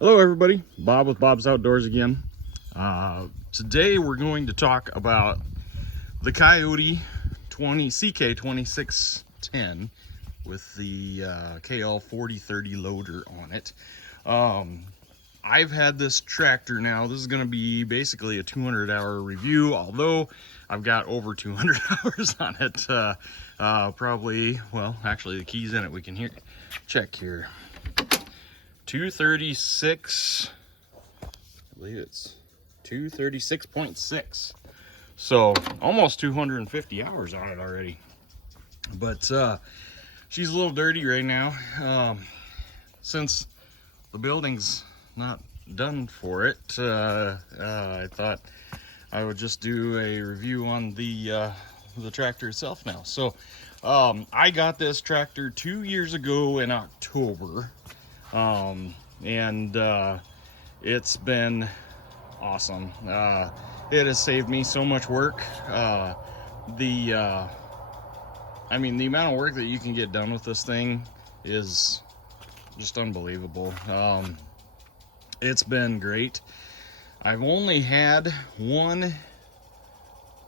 Hello everybody, Bob with Bob's Outdoors again. Today we're going to talk about the Kioti CK2610 with the KL 4030 loader on it. I've had this tractor now. This is going to be basically a 200-hour review, although I've got over 200 hours on it. Probably, well, actually the key's in it. We can check here. 236, I believe it's 236.6. So almost 250 hours on it already. But she's a little dirty right now. Since the building's not done for it, I thought I would just do a review on the tractor itself now. So I got this tractor 2 years ago in October. It's been awesome. It has saved me so much work. I mean, the amount of work that you can get done with this thing is just unbelievable. It's been great. I've only had one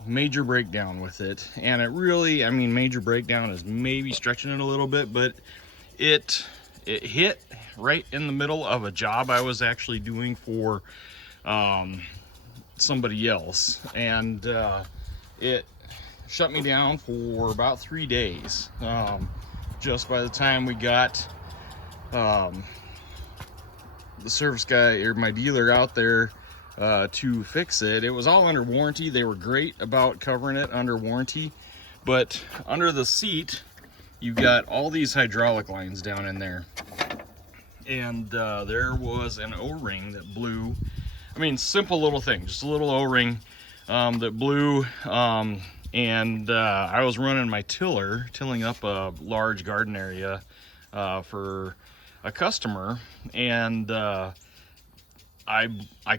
major breakdown with it, and it really, I mean, major breakdown is maybe stretching it a little bit, but it hit right in the middle of a job I was actually doing for somebody else, and it shut me down for about 3 days. Just by the time we got the service guy or my dealer out there to fix it, it was all under warranty. They were great about covering it under warranty, but under the seat you've got all these hydraulic lines down in there, and there was an O-ring that blew. I mean, simple little thing, just a little O-ring that blew, and I was running my tilling up a large garden area for a customer, and I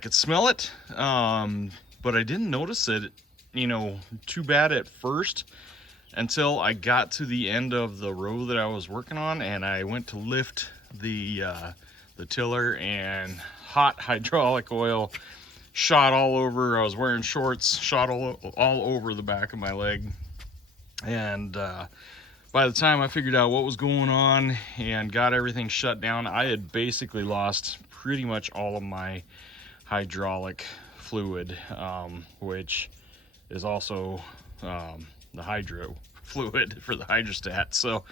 could smell it, but I didn't notice it, you know, too bad at first, until I got to the end of the row that I was working on, and I went to lift the tiller, and hot hydraulic oil shot all over. I was wearing shorts, shot all over the back of my leg. And by the time I figured out what was going on and got everything shut down, I had basically lost pretty much all of my hydraulic fluid, which is also the hydro fluid for the hydrostat. So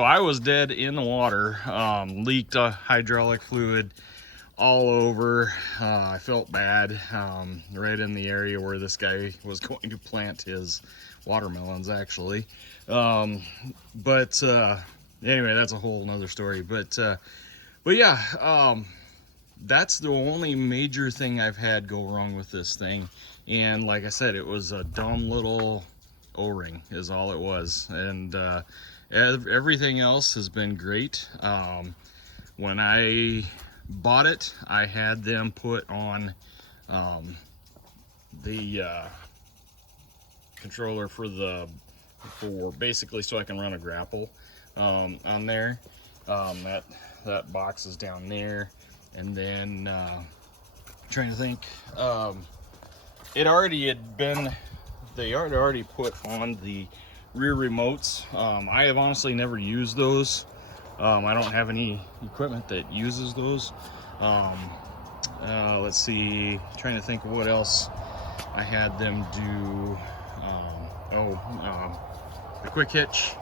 I was dead in the water, leaked hydraulic fluid all over. I felt bad, right in the area where this guy was going to plant his watermelons, actually. But anyway, that's a whole nother story. But yeah, that's the only major thing I've had go wrong with this thing. And like I said, it was a dumb little O-ring is all it was, and everything else has been great. When I bought it, I had them put on the controller for basically so I can run a grapple on there. That box is down there, and then trying to think, it already had been. They had already put on the rear remotes. I have honestly never used those. I don't have any equipment that uses those. Let's see, trying to think of what else I had them do. The quick hitch,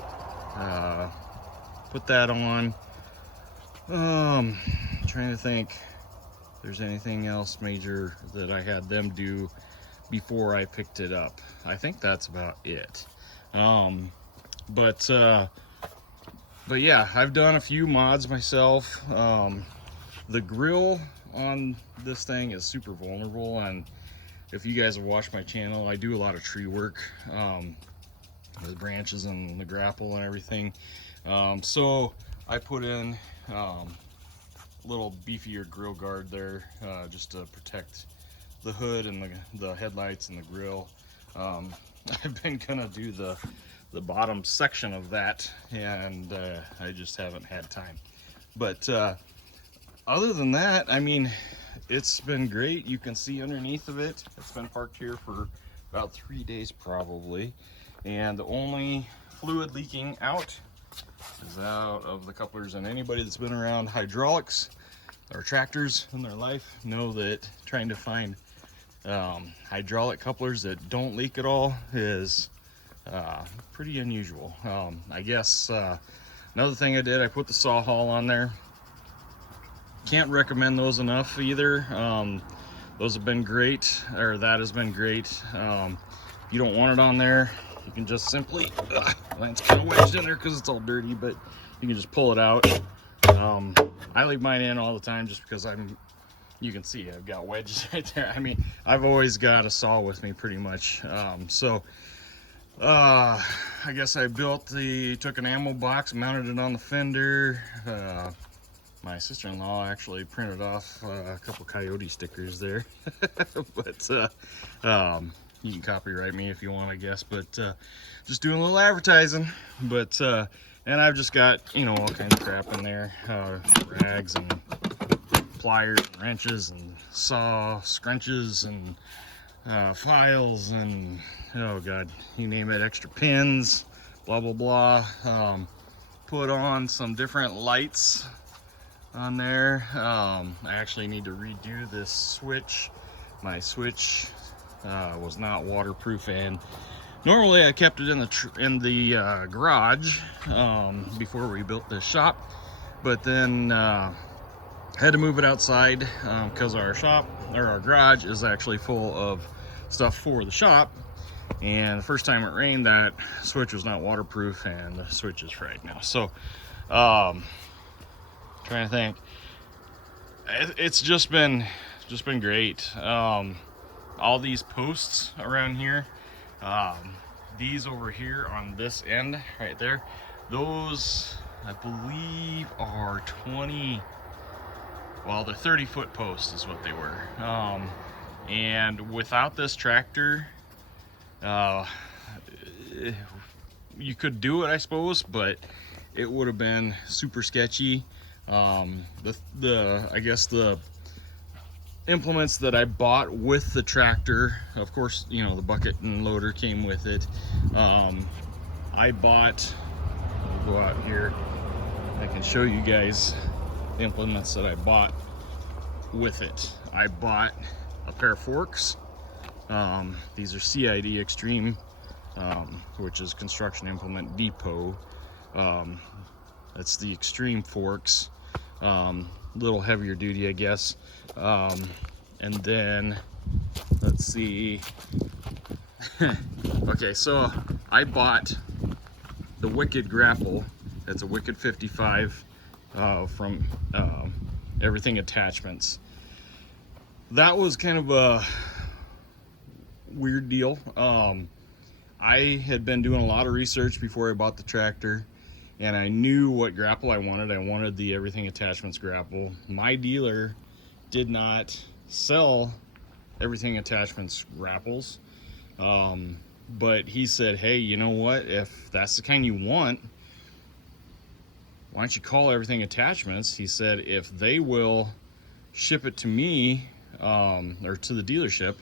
put that on. Trying to think if there's anything else major that I had them do before I picked it up. I think that's about it. But yeah, I've done a few mods myself. The grill on this thing is super vulnerable, and if you guys have watched my channel, I do a lot of tree work, with branches and the grapple and everything. So I put in a little beefier grill guard there, just to protect the hood and the headlights and the grill. I've been gonna do the bottom section of that, and I just haven't had time. But other than that, I mean, it's been great. You can see underneath of it. It's been parked here for about 3 days probably. And the only fluid leaking out is out of the couplers. And anybody that's been around hydraulics or tractors in their life know that trying to find hydraulic couplers that don't leak at all is pretty unusual. I guess another thing I did, I put the saw hull on there. Can't recommend those enough either. Those have been great, or that has been great. If you don't want it on there, you can just simply, it's kind of wedged in there because it's all dirty, but you can just pull it out. I leave mine in all the time just because you can see I've got wedges right there. I mean, I've always got a saw with me pretty much. I guess I took an ammo box, mounted it on the fender. My sister-in-law actually printed off a couple Coyote stickers there. But you can copyright me if you want, I guess. But just doing a little advertising. But and I've just got, you know, all kinds of crap in there, rags and pliers and wrenches and saw scrunches and files and, oh god, you name it, extra pins, blah blah blah. Put on some different lights on there. I actually need to redo this switch. My switch was not waterproof, and normally I kept it in the garage before we built this shop, but then had to move it outside because our garage is actually full of stuff for the shop. And the first time it rained, that switch was not waterproof, and the switch is fried now. So trying to think, it's just been great. All these posts around here, these over here on this end right there, those I believe are 20, well, they're 30-foot posts is what they were. And without this tractor, you could do it, I suppose, but it would have been super sketchy. I guess the implements that I bought with the tractor, of course, you know, the bucket and loader came with it. I bought, I'll go out here, I can show you guys the implements that I bought with it. I bought a pair of forks. These are CID Extreme, which is Construction Implement Depot. That's the Extreme forks, little heavier duty, I guess. And then let's see. Okay, so I bought the Wicked grapple. It's a Wicked 55 from Everything Attachments. That was kind of a weird deal. I had been doing a lot of research before I bought the tractor, and I knew what grapple I wanted. I wanted the Everything Attachments grapple. My dealer did not sell Everything Attachments grapples, but he said, hey, you know what, if that's the kind you want, why don't you call Everything Attachments? He said if they will ship it to me, or to the dealership,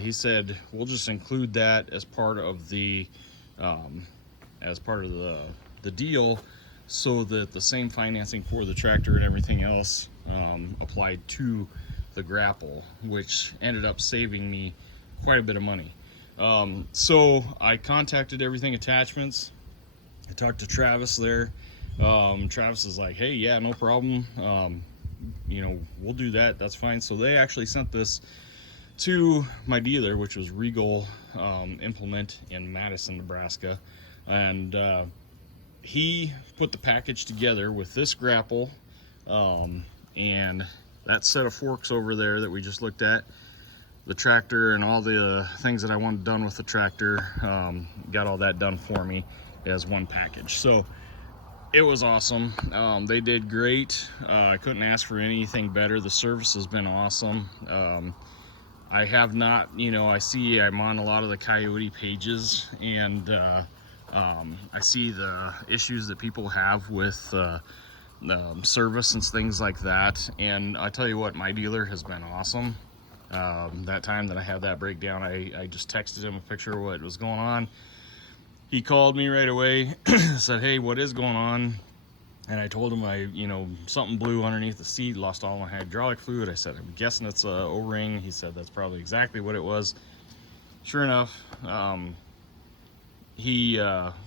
he said we'll just include that as part of the deal, so that the same financing for the tractor and everything else applied to the grapple, which ended up saving me quite a bit of money. So I contacted Everything Attachments. I talked to Travis there. Travis is like, hey, yeah, no problem. You know, we'll do that. That's fine. So they actually sent this to my dealer, which was Regal Implement in Madison, Nebraska. And he put the package together with this grapple and that set of forks over there that we just looked at, the tractor, and all the things that I wanted done with the tractor. Got all that done for me as one package. So it was awesome. They did great. I couldn't ask for anything better. The service has been awesome. I have not, you know, I'm on a lot of the Coyote pages, and I see the issues that people have with service and things like that. And I tell you what, my dealer has been awesome. That time that I had that breakdown, I just texted him a picture of what was going on. He called me right away, said, hey, what is going on? And I told him something blew underneath the seat, lost all my hydraulic fluid. I said, I'm guessing it's a O-ring. He said that's probably exactly what it was. Sure enough, he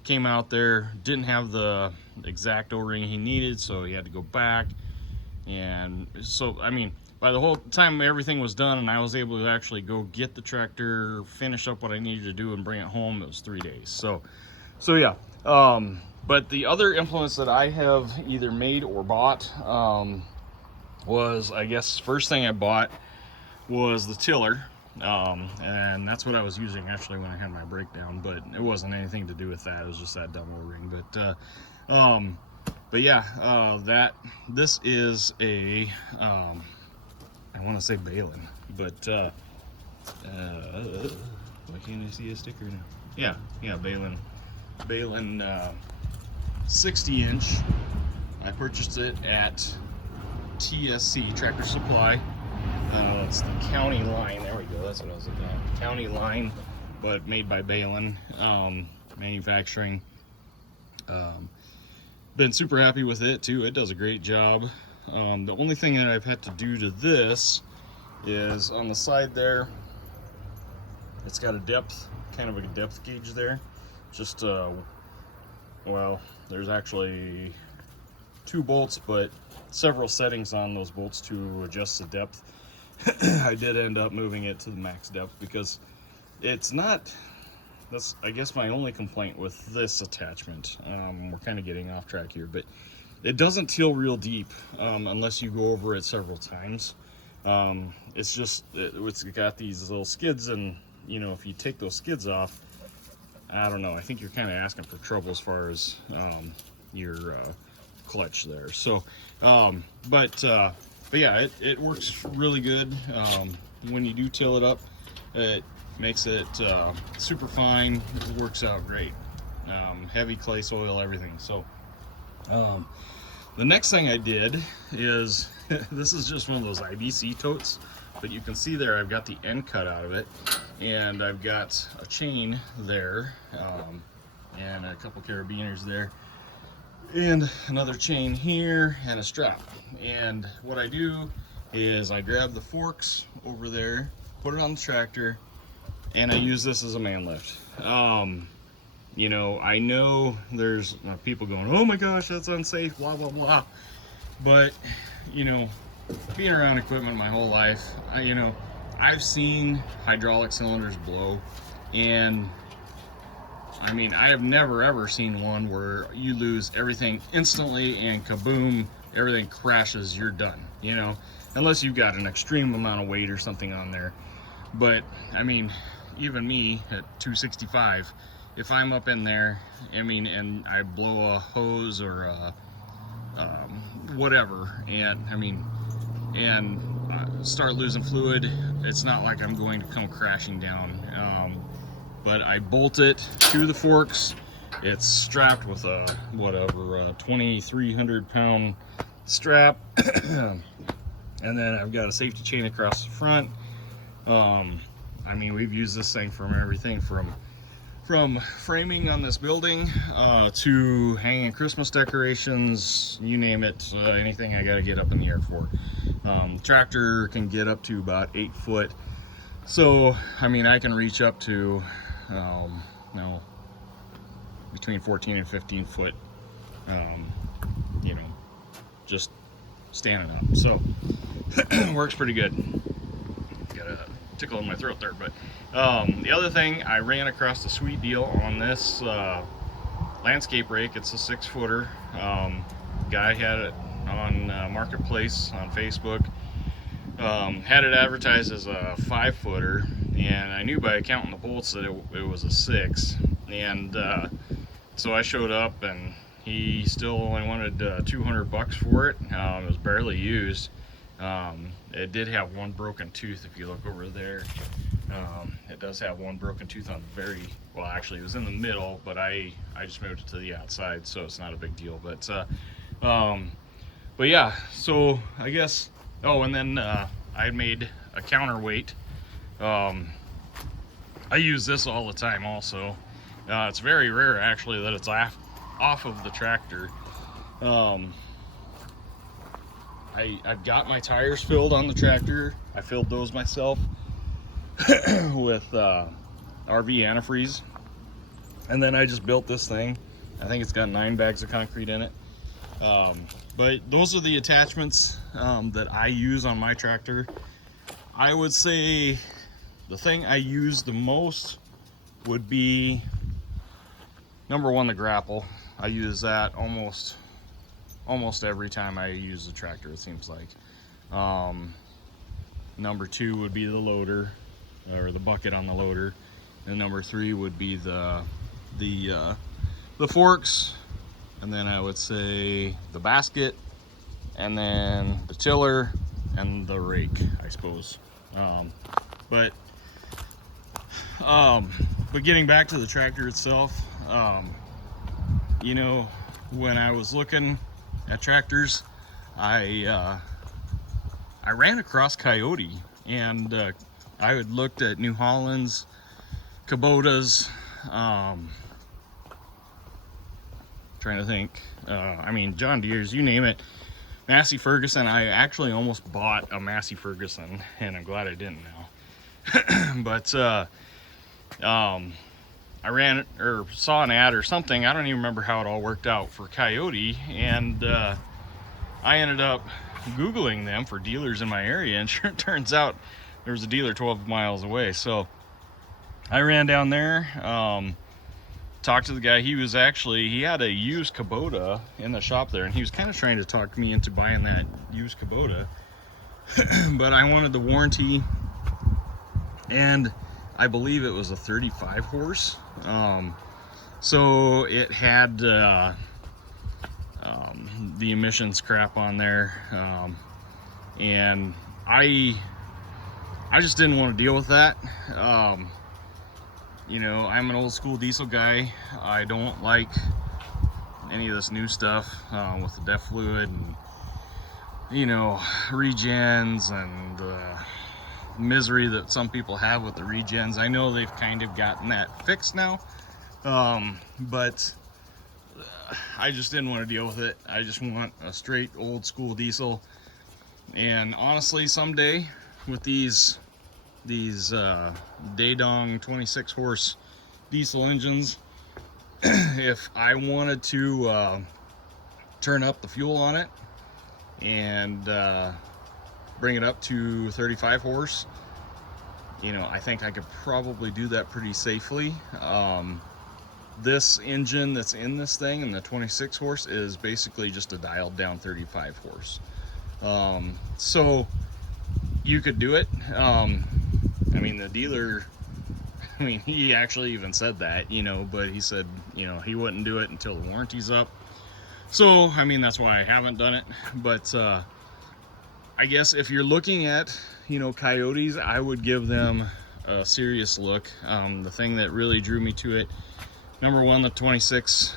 came out there, didn't have the exact O-ring he needed, so he had to go back. And so, I mean, by the whole time everything was done and I was able to actually go get the tractor, finish up what I needed to do and bring it home, it was 3 days. So yeah. But the other implements that I have either made or bought was, I guess, first thing I bought was the tiller. And that's what I was using actually when I had my breakdown, but it wasn't anything to do with that. It was just that dumb O-ring. But yeah, this is a, I want to say Balin, but why can't I see a sticker now? Yeah, Balin 60-inch. I purchased it at TSC Tractor Supply. It's the County line. There we go. That's what I was looking at. County line, but made by Balin Manufacturing. Been super happy with it too. It does a great job. The only thing that I've had to do to this is on the side there, it's got a depth, kind of a depth gauge there. Just well, there's actually 2 bolts, but several settings on those bolts to adjust the depth. I did end up moving it to the max depth because it's not, that's I guess my only complaint with this attachment. We're kind of getting off track here, but it doesn't till real deep unless you go over it several times. It's just, it's got these little skids, and if you take those skids off, I don't know, I think you're kind of asking for trouble as far as your clutch there. So but yeah, it works really good. When you do till it up, it makes it super fine. It works out great. Heavy clay soil, everything. So the next thing I did is this is just one of those IBC totes, but you can see there I've got the end cut out of it, and I've got a chain there, and a couple carabiners there, and another chain here, and a strap. And what I do is I grab the forks over there, put it on the tractor, and I use this as a man lift. I know there's people going, oh my gosh, that's unsafe, blah blah blah, but being around equipment my whole life, I've seen hydraulic cylinders blow, and I mean, I have never ever seen one where you lose everything instantly and kaboom, everything crashes, you're done, unless you've got an extreme amount of weight or something on there. But I mean, even me at 265, if I'm up in there, and I blow a hose or whatever, and start losing fluid, it's not like I'm going to come crashing down. But I bolt it to the forks. It's strapped with a 2,300 pound strap, and then I've got a safety chain across the front. We've used this thing from everything from framing on this building to hanging Christmas decorations, you name it, anything I gotta get up in the air for. Tractor can get up to about 8 foot, so I can reach up to between 14 and 15 foot, just standing up. So works pretty good. Got a tickle in my throat there. But the other thing, I ran across a sweet deal on this landscape rake. It's a 6-footer. Guy had it on Marketplace on Facebook. Had it advertised as a 5-footer, and I knew by counting the bolts that it was a 6. And so I showed up, and he still only wanted $200 for it. It was barely used. It did have one broken tooth. If you look over there, it does have one broken tooth on the very, well, actually it was in the middle, but I just moved it to the outside, so it's not a big deal. But But yeah, so I guess, oh, and then I made a counterweight. I use this all the time also. It's very rare actually that it's off of the tractor. I've got my tires filled on the tractor. I filled those myself with RV antifreeze. And then I just built this thing. I think it's got 9 bags of concrete in it. But those are the attachments that I use on my tractor. I would say the thing I use the most would be, number one, the grapple. I use that almost every time I use the tractor, it seems like. Number 2 would be the loader, or the bucket on the loader. And number 3 would be the forks. And then I would say the basket, and then the tiller, and the rake, I suppose. But getting back to the tractor itself, you know, when I was looking at tractors, I ran across Kioti, and I had looked at New Hollands, Kubotas, trying to think, I mean, John Deere's, you name it. Massey Ferguson. I actually almost bought a Massey Ferguson, and I'm glad I didn't now. But I ran or saw an ad or something, I don't even remember how it all worked out, for Kioti, and I ended up Googling them for dealers in my area, and sure, it turns out there was a dealer 12 miles away. So I ran down there, talked to the guy. He had a used Kubota in the shop there, and he was kind of trying to talk me into buying that used Kubota. But I wanted the warranty, and I believe it was a 35 horse. So it had the emissions crap on there, and I just didn't want to deal with that. You know, I'm an old school diesel guy. I don't like any of this new stuff with the DEF fluid and, you know, regens and misery that some people have with the regens. I know they've kind of gotten that fixed now, but I just didn't want to deal with it. I just want a straight old school diesel. And honestly, someday with these Daedong 26 horse diesel engines, if I wanted to turn up the fuel on it and bring it up to 35 horse, you know, I think I could probably do that pretty safely. This engine that's in this thing, and the 26 horse, is basically just a dialed down 35 horse. So you could do it. I mean, the dealer, I mean, he actually even said that, you know, but he said, you know, he wouldn't do it until the warranty's up. So, I mean, that's why I haven't done it. But I guess if you're looking at, you know, Kiotis, I would give them a serious look. The thing that really drew me to it, number one, the 26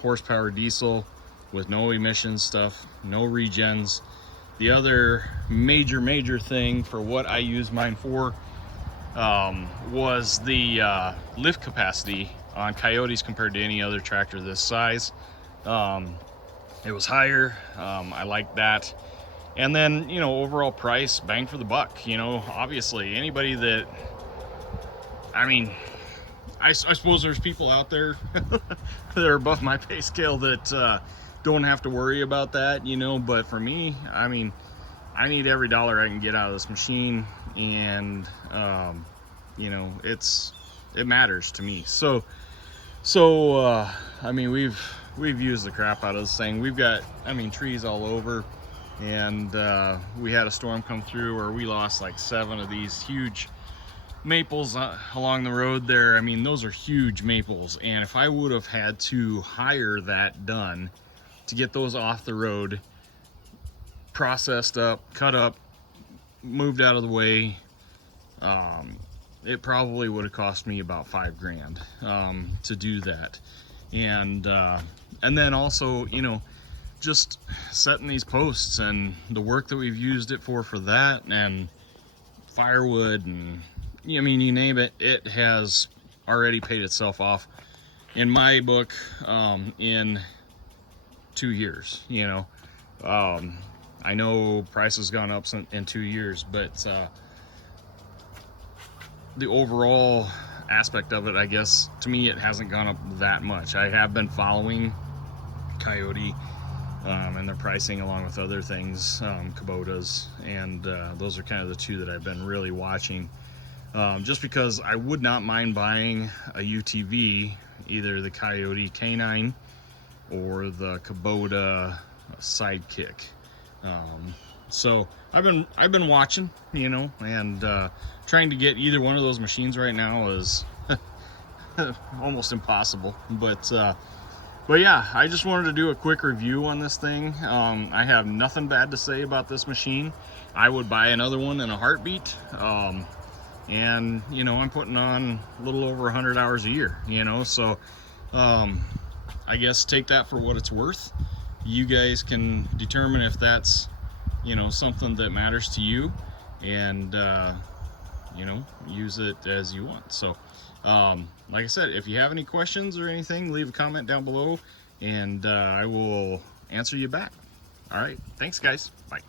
horsepower diesel with no emissions stuff, no regens. The other major thing for what I use mine for was the lift capacity on Kiotis compared to any other tractor this size. It was higher. I liked that. And then, you know, overall price, bang for the buck. You know, obviously anybody that, I mean, I suppose there's people out there that are above my pay scale that don't have to worry about that, you know, but for me, I mean, I need every dollar I can get out of this machine, and you know, it matters to me. So I mean, we've used the crap out of this thing. We've got, I mean, trees all over, and we had a storm come through where we lost like 7 of these huge maples along the road there. I mean, those are huge maples, and if I would have had to hire that done to get those off the road, processed up, cut up, moved out of the way, it probably would have cost me about $5,000 to do that. And then also, you know, just setting these posts and the work that we've used it for that, and firewood, and I mean, you name it, it has already paid itself off in my book in 2 years. You know, I know price has gone up in 2 years, but the overall aspect of it, I guess, to me, it hasn't gone up that much. I have been following Kioti and their pricing, along with other things, Kubotas, and those are kind of the two that I've been really watching, just because I would not mind buying a UTV, either the Kioti K9 or the Kubota Sidekick. So I've been watching, you know, and trying to get either one of those machines right now is almost impossible. But yeah, I just wanted to do a quick review on this thing. I have nothing bad to say about this machine. I would buy another one in a heartbeat. And you know, I'm putting on a little over 100 hours a year, you know, so I guess take that for what it's worth. You guys can determine if that's, you know, something that matters to you, and you know, use it as you want. So like I said, if you have any questions or anything, leave a comment down below, and I will answer you back. All right, thanks guys, bye.